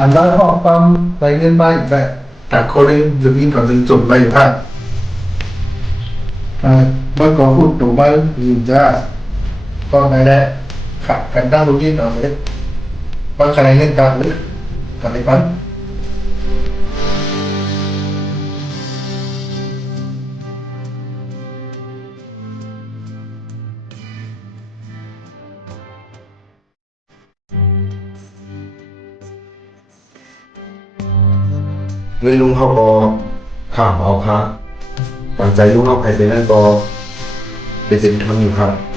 anh nói họ phong tay lên bay vậy cả cô đi dừng in còn dừng chụp bay thật mới có hụt đủ bay nhìn ra con này đây phải cần đang dừng in ở đấy con cái này lên càng nữa càng đấy bắn ngườiลุงเขาก็ถามเอาครับหวังใจลุงเขาใครเป็นนั่นก็เป็นสิ่งที่ทำอยู่ครับ